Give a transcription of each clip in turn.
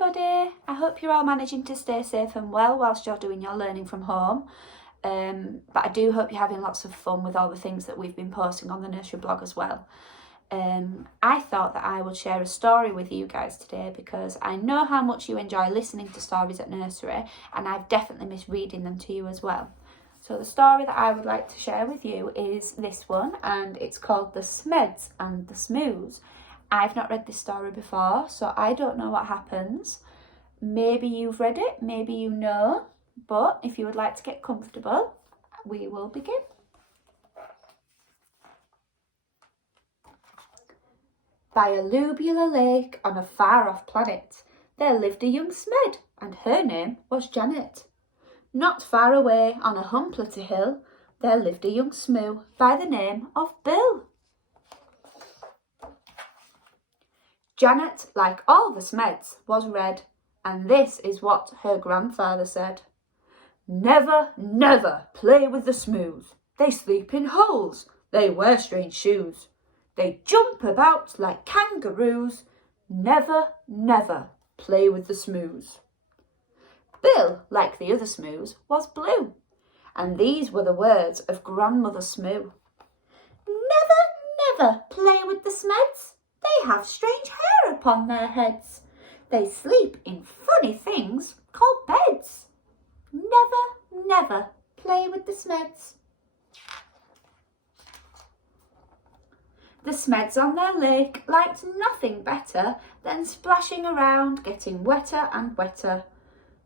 everybody. I hope you're all managing to stay safe and well whilst you're doing your learning from home. But I do hope you're having lots of fun with all the things that we've been posting on the nursery blog as well. I thought that I would share a story with you guys today because I know how much you enjoy listening to stories at nursery, and I've definitely missed reading them to you as well. So the story that I would like to share with you is this one, and it's called The Smeds and the Smoos. I've not read this story before, so I don't know what happens. Maybe you've read it, maybe you know, but if you would like to get comfortable, we will begin. By a lubular lake on a far-off planet, there lived a young Smed, and her name was Janet. Not far away on a humplety hill, there lived a young Smoo by the name of Bill. Janet, like all the Smeds, was red, and this is what her grandfather said. Never, never play with the Smoos. They sleep in holes, they wear strange shoes. They jump about like kangaroos. Never, never play with the Smoos. Bill, like the other Smoos, was blue, and these were the words of Grandmother Smoo. Never, never play with the Smeds. They have strange hair upon their heads. They sleep in funny things called beds. Never, never play with the Smeds. The Smeds on their lake liked nothing better than splashing around, getting wetter and wetter.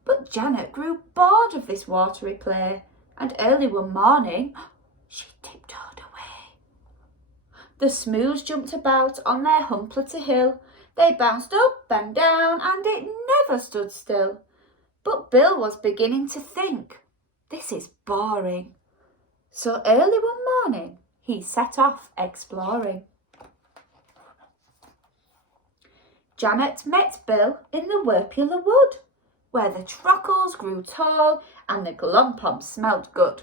But Janet grew bored of this watery play, and early one morning she tiptoed away. The Smoos jumped about on their humplety hill. They bounced up and down, and it never stood still. But Bill was beginning to think, this is boring. So early one morning he set off exploring. Janet met Bill in the Werpular wood, where the trockles grew tall and the glompom smelt good.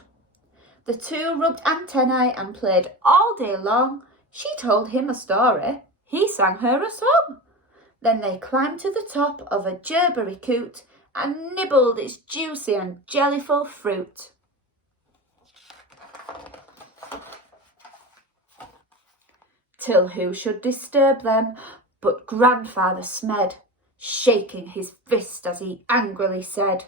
The two rubbed antennae and played all day long. She told him a story, he sang her a song. Then they climbed to the top of a gerberry coot and nibbled its juicy and jellyful fruit. Till who should disturb them but Grandfather Smed, shaking his fist as he angrily said,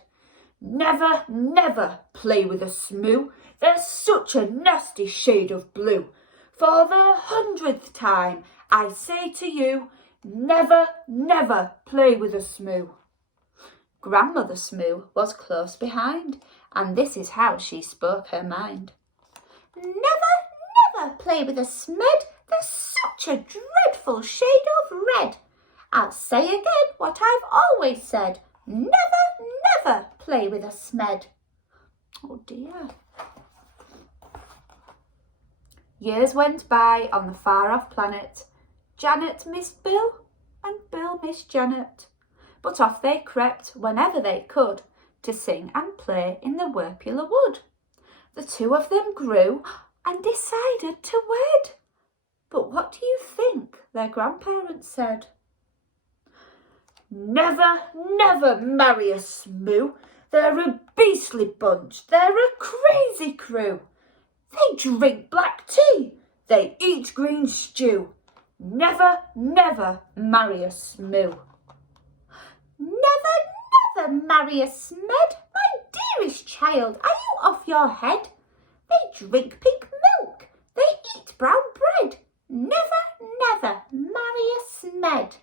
Never, never play with a Smoo. They're such a nasty shade of blue. For the 100th time I say to you, never, never play with a Smoo. Grandmother Smoo was close behind, and this is how she spoke her mind. Never, never play with a Smed. They're such a dreadful shade of red. I'll say again what I've always said. Never, never play with a Smed. Oh dear. Years went by on the far-off planet. Janet missed Bill, and Bill missed Janet. But off they crept whenever they could to sing and play in the Werpular wood. The two of them grew and decided to wed. But what do you think their grandparents said? Never, never marry a Smoo. They're a beastly bunch. They're a crazy crew. They drink black tea. They eat green stew. Never, never marry a Smoo. Never, never marry a Smed. My dearest child, are you off your head? They drink pink milk. They eat brown bread. Never, never marry a Smed.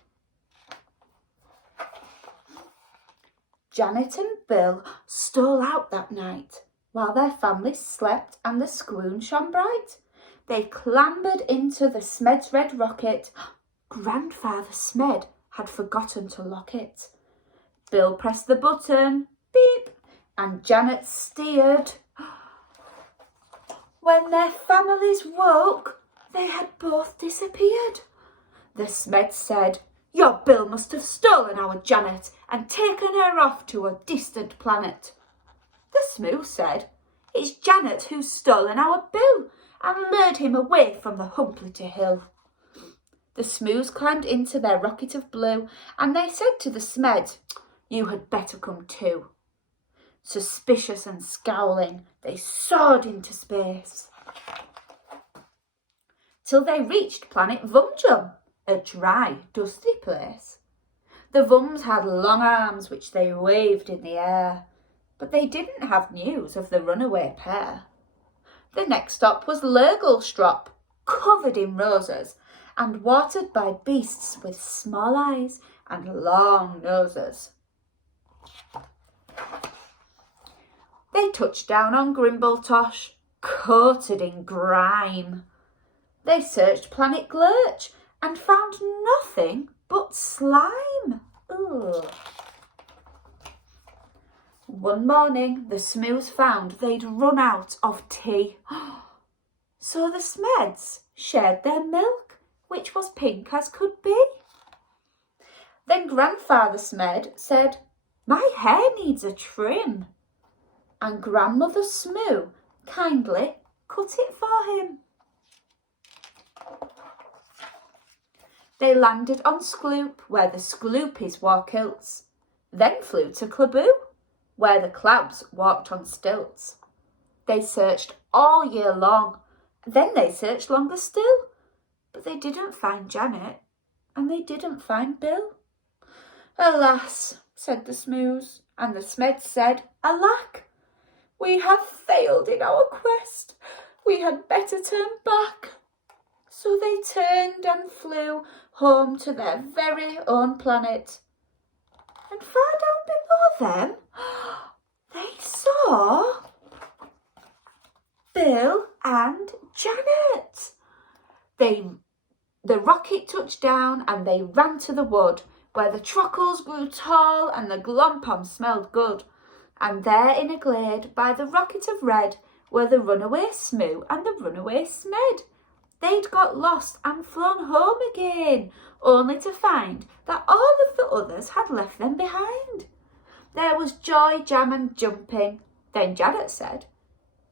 Janet and Bill stole out that night while their families slept and the squoon shone bright. They clambered into the Smed's red rocket. Grandfather Smed had forgotten to lock it. Bill pressed the button, beep, and Janet steered. When their families woke, they had both disappeared. The Smeds said, Your Bill must have stolen our Janet and taken her off to a distant planet. The Smoo said, It's Janet who's stolen our Bill and lured him away from the humplety hill. The Smoos climbed into their rocket of blue, and they said to the Smeds, "You had better come too." Suspicious and scowling, they soared into space, till they reached planet Vumjum, a dry, dusty place. The Vums had long arms which they waved in the air, but they didn't have news of the runaway pair. The next stop was Lurgelstrop, covered in roses and watered by beasts with small eyes and long noses. They touched down on Grimbletosh, coated in grime. They searched planet Glurch and found nothing but slime. Ugh. One morning, the Smoos found they'd run out of tea. So the Smeds shared their milk, which was pink as could be. Then Grandfather Smed said, "My hair needs a trim." And Grandmother Smoo kindly cut it for him. They landed on Skloop, where the Skloopies wore kilts, then flew to Klaboo, where the Clabs walked on stilts. They searched all year long, then they searched longer still, but they didn't find Janet, and they didn't find Bill. "Alas," said the Smoos, and the Smeds said, "Alack, we have failed in our quest. We had better turn back." So they turned and flew home to their very own planet. And far down below them, they saw Bill and Janet. The rocket touched down and they ran to the wood, where the trockles grew tall and the glompom smelled good. And there in a glade by the rocket of red were the runaway Smoo and the runaway Smed. They'd got lost and flown home again, only to find that all of the others had left them behind. There was joy, jam and jumping. Then Janet said,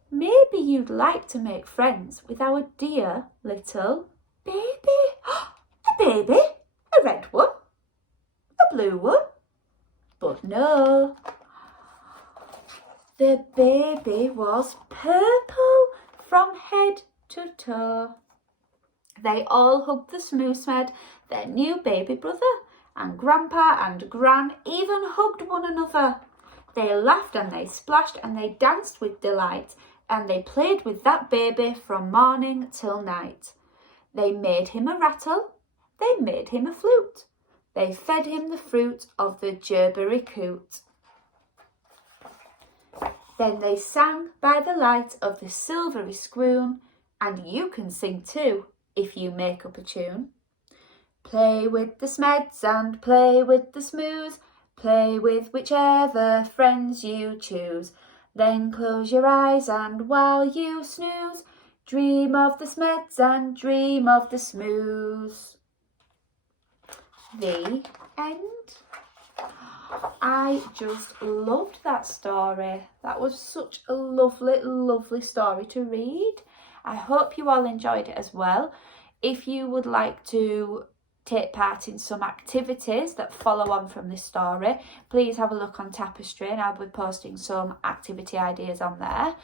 "Maybe you'd like to make friends with our dear little baby." "A baby? A red one? A blue one?" But no. The baby was purple from head to toe. They all hugged the Smoos Smed, their new baby brother, and Grandpa and Gran even hugged one another. They laughed and they splashed and they danced with delight, and they played with that baby from morning till night. They made him a rattle, they made him a flute, they fed him the fruit of the gerberry coot. Then they sang by the light of the silvery scroon, and you can sing too, if you make up a tune. Play with the Smeds and play with the Smoos, play with whichever friends you choose. Then close your eyes and while you snooze, dream of the Smeds and dream of the Smoos. The end. I just loved that story. That was such a lovely, lovely story to read. I hope you all enjoyed it as well. If you would like to take part in some activities that follow on from this story, please have a look on Tapestry and I'll be posting some activity ideas on there.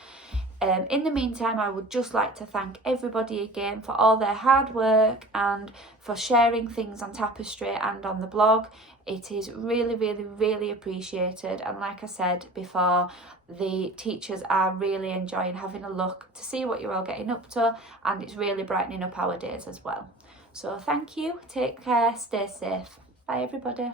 In the meantime, I would just like to thank everybody again for all their hard work and for sharing things on Tapestry and on the blog. It is really, really, really appreciated. And like I said before, the teachers are really enjoying having a look to see what you're all getting up to, and it's really brightening up our days as well. So thank you, take care, stay safe. Bye everybody.